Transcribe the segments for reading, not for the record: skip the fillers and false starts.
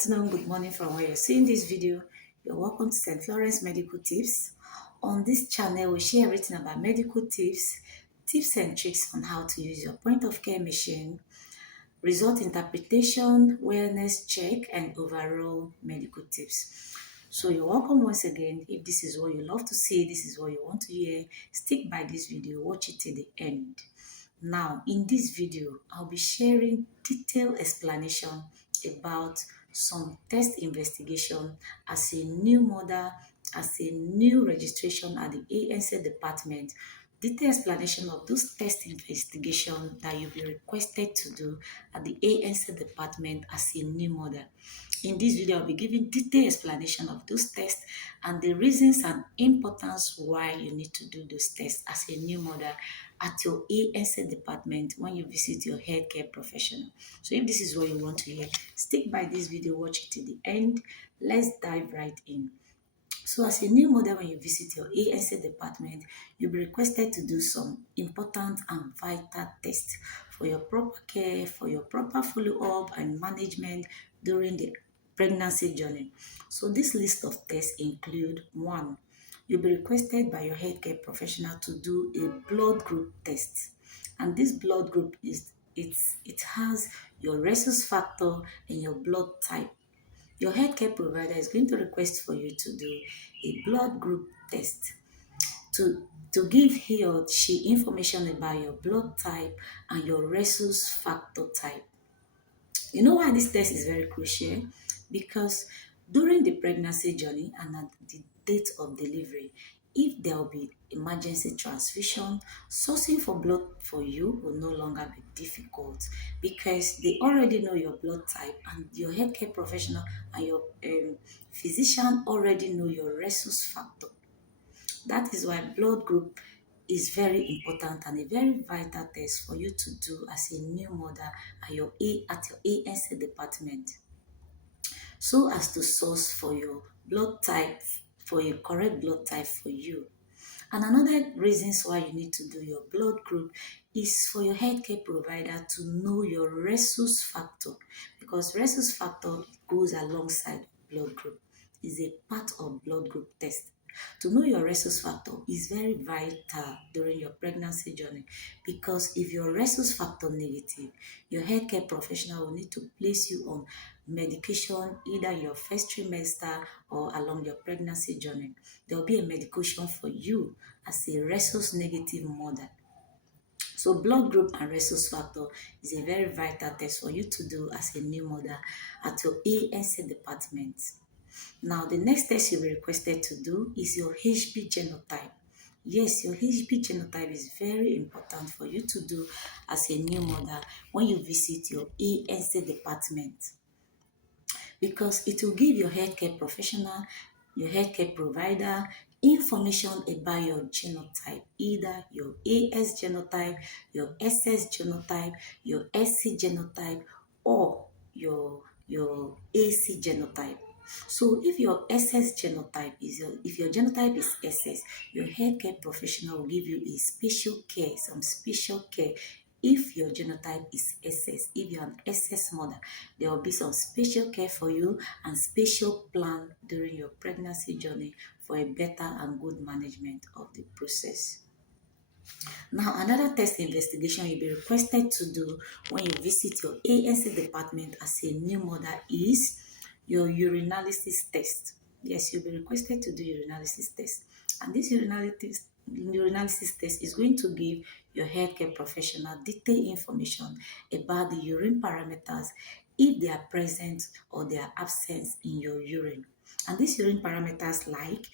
afternoon, good morning from where you're seeing this video. You're welcome to St. Florence Medical Tips. On this channel, we share everything about medical tips and tricks on how to use your point of care machine, result interpretation, wellness check, and overall medical tips. So you're welcome once again. If this is what you love to see, this is what you want to hear, stick by this video, watch it till the end. Now, in this video, I'll be sharing detailed explanation about some test investigation as a new mother, as a new registration at the ANC department. Detailed explanation of those test investigation that you'll be requested to do at the ANC department as a new mother. In this video, I'll be giving detailed explanation of those tests and the reasons and importance why you need to do those tests as a new mother at your ANC department when you visit your healthcare professional. So if this is what you want to hear, stick by this video, watch it to the end. Let's dive right in. So as a new mother, when you visit your ANC department, you'll be requested to do some important and vital tests for your proper care, for your proper follow-up and management during the pregnancy journey. So this list of tests include: 1, you'll be requested by your healthcare professional to do a blood group test. And this blood group it has your rhesus factor and your blood type. Your healthcare provider is going to request for you to do a blood group test to give he or she information about your blood type and your rhesus factor type. You know why this test is very crucial? Because during the pregnancy journey and at the date of delivery, if there will be emergency transfusion, sourcing for blood for you will no longer be difficult because they already know your blood type, and your healthcare professional and your physician already know your rhesus factor. That is why blood group is very important and a very vital test for you to do as a new mother at your ANC department, so as to source for your blood type, for a correct blood type for you. And another reasons why you need to do your blood group is for your healthcare provider to know your rhesus factor, because rhesus factor goes alongside blood group, is a part of blood group test. To know your rhesus factor is very vital during your pregnancy journey, because if your rhesus factor negative, your healthcare professional will need to place you on medication either your first trimester or along your pregnancy journey. There will be a medication for you as a rhesus negative mother. So blood group and rhesus factor is a very vital test for you to do as a new mother at your ANC department. Now, the next test you'll be requested to do is your HB genotype. Yes, your HB genotype is very important for you to do as a new mother when you visit your ANC department, because it will give your healthcare professional, your healthcare provider, information about your genotype, either your AS genotype, your SS genotype, your SC genotype, or your AC genotype. So if your SS genotype if your genotype is SS, your healthcare professional will give you a special care, some special care. If your genotype is SS, if you're an SS mother, there will be some special care for you and special plan during your pregnancy journey for a better and good management of the process. Now, another test investigation you'll be requested to do when you visit your ANC department as a new mother is your urinalysis test. Yes, you'll be requested to do urinalysis test. And this urinalysis test is going to give your healthcare professional detailed information about the urine parameters, if they are present or they are absent in your urine. And these urine parameters like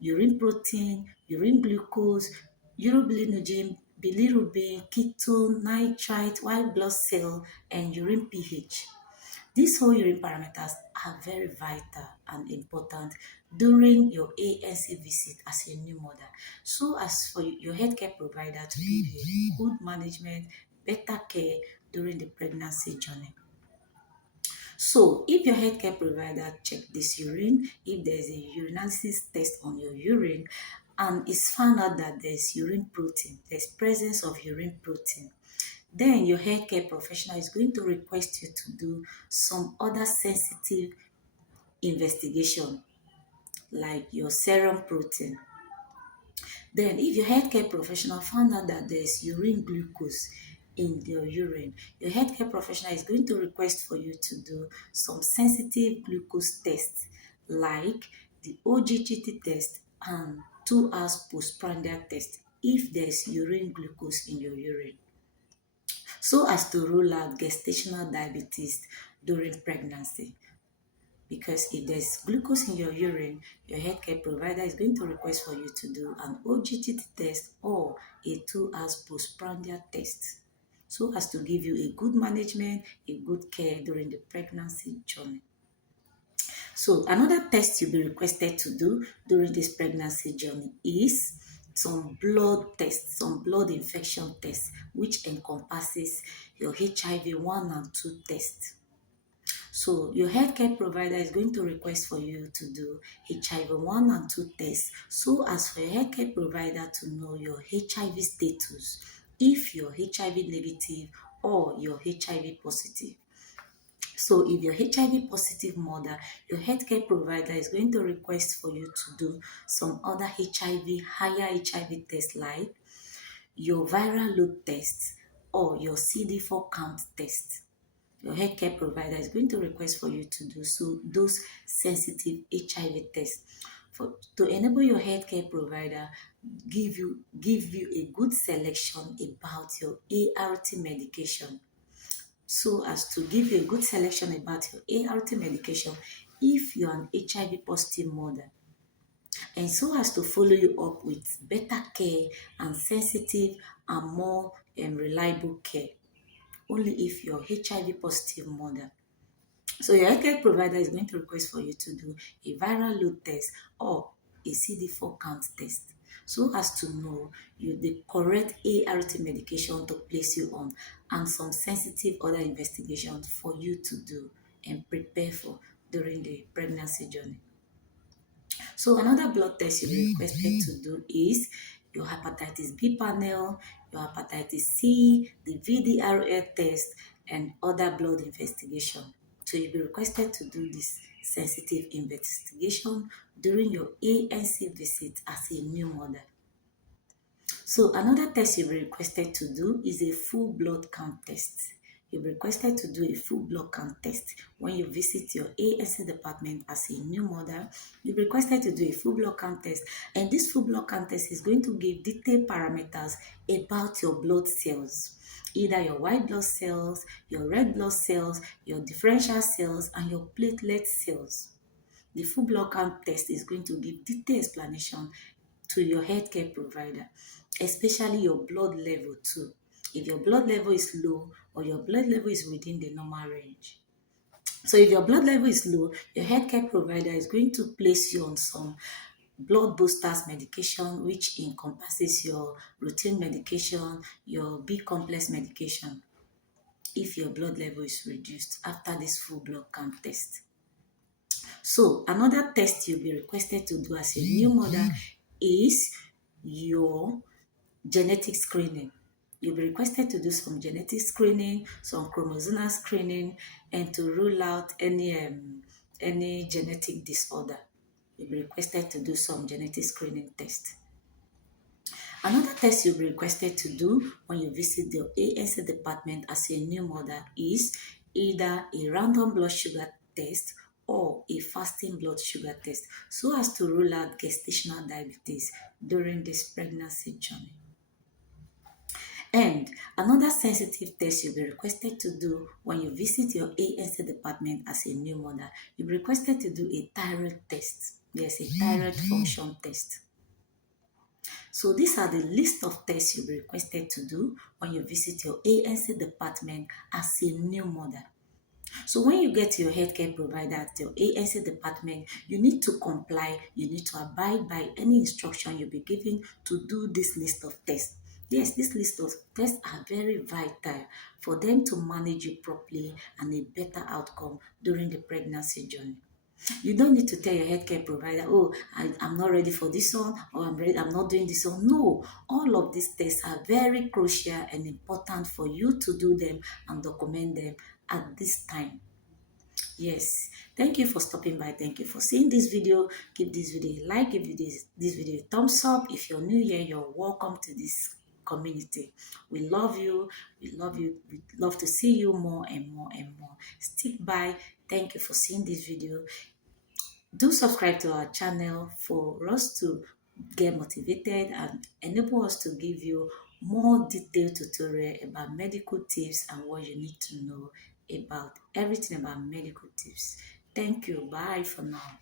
urine protein, urine glucose, urobilinogen, bilirubin, ketone, nitrite, white blood cell, and urine pH. These whole urine parameters are very vital and important during your ANC visit as a new mother, so as for your healthcare provider to give you good management, better care during the pregnancy journey. So if your healthcare provider check this urine, if there's a urinalysis test on your urine and it's found out that there's urine protein, there's presence of urine protein, then your healthcare professional is going to request you to do some other sensitive investigation like your serum protein. Then, if your healthcare professional found out that there's urine glucose in your urine, your healthcare professional is going to request for you to do some sensitive glucose tests like the OGTT test and 2 hours postprandial test if there's urine glucose in your urine, so as to rule out gestational diabetes during pregnancy. Because if there's glucose in your urine, your healthcare provider is going to request for you to do an OGTT test or a 2 hours postprandial test, so as to give you a good management, a good care during the pregnancy journey. So another test you'll be requested to do during this pregnancy journey is some blood tests, some blood infection tests, which encompasses your HIV 1 and 2 tests. So your healthcare provider is going to request for you to do HIV 1 and 2 tests, so as for your healthcare provider to know your HIV status, if you're HIV negative or you're HIV positive. So if you're HIV positive mother, your healthcare provider is going to request for you to do some other higher HIV tests like your viral load test or your CD4 count test. Your healthcare provider is going to request for you to do those sensitive HIV tests to enable your healthcare provider give you a good selection about your ART medication, so as to give you a good selection about your ART medication if you're an HIV positive mother, and so as to follow you up with better care and sensitive and more reliable care only if you're HIV positive mother. So your healthcare provider is going to request for you to do a viral load test or a CD4 count test, so as to know the correct ART medication to place you on, and some sensitive other investigations for you to do and prepare for during the pregnancy journey. So another blood test you'll be requested to do is your hepatitis B panel, your hepatitis C, the VDRL test, and other blood investigation. So you'll be requested to do this sensitive investigation during your ANC visit as a new mother. So another test you'll be requested to do is a full blood count test. You'll be requested to do a full blood count test when you visit your ANC department as a new mother. You'll be requested to do a full blood count test, and this full blood count test is going to give detailed parameters about your blood cells, either your white blood cells, your red blood cells, your differential cells, and your platelet cells. The full blood count test is going to give detailed explanation to your healthcare provider, especially your blood level too. If your blood level is low or your blood level is within the normal range. So if your blood level is low, your healthcare provider is going to place you on some blood boosters medication, which encompasses your routine medication, your B complex medication, if your blood level is reduced after this full blood count test. So another test you'll be requested to do as a new mother is your genetic screening. You'll be requested to do some genetic screening, some chromosomal screening, and to rule out any genetic disorder. You'll be requested to do some genetic screening test. Another test you'll be requested to do when you visit the ANC department as a new mother is either a random blood sugar test or a fasting blood sugar test, so as to rule out gestational diabetes during this pregnancy journey. And another sensitive test you'll be requested to do when you visit your ANC department as a new mother, you'll be requested to do a thyroid test. Yes, a thyroid function test. So these are the list of tests you'll be requested to do when you visit your ANC department as a new mother. So when you get to your healthcare provider at your ANC department, you need to comply, you need to abide by any instruction you'll be given to do this list of tests. Yes, this list of tests are very vital for them to manage you properly and a better outcome during the pregnancy journey. You don't need to tell your healthcare provider, oh, I'm not ready for this one, or I'm not doing this one. No, all of these tests are very crucial and important for you to do them and document them at this time. Yes, thank you for stopping by. Thank you for seeing this video. Give this video a like, give this video a thumbs up. If you're new here, you're welcome to this community. We love you. We love you. We love to see you more and more and more. Stick by. Thank you for seeing this video. Do subscribe to our channel for us to get motivated and enable us to give you more detailed tutorial about medical tips and what you need to know about everything about medical tips. Thank you. Bye for now.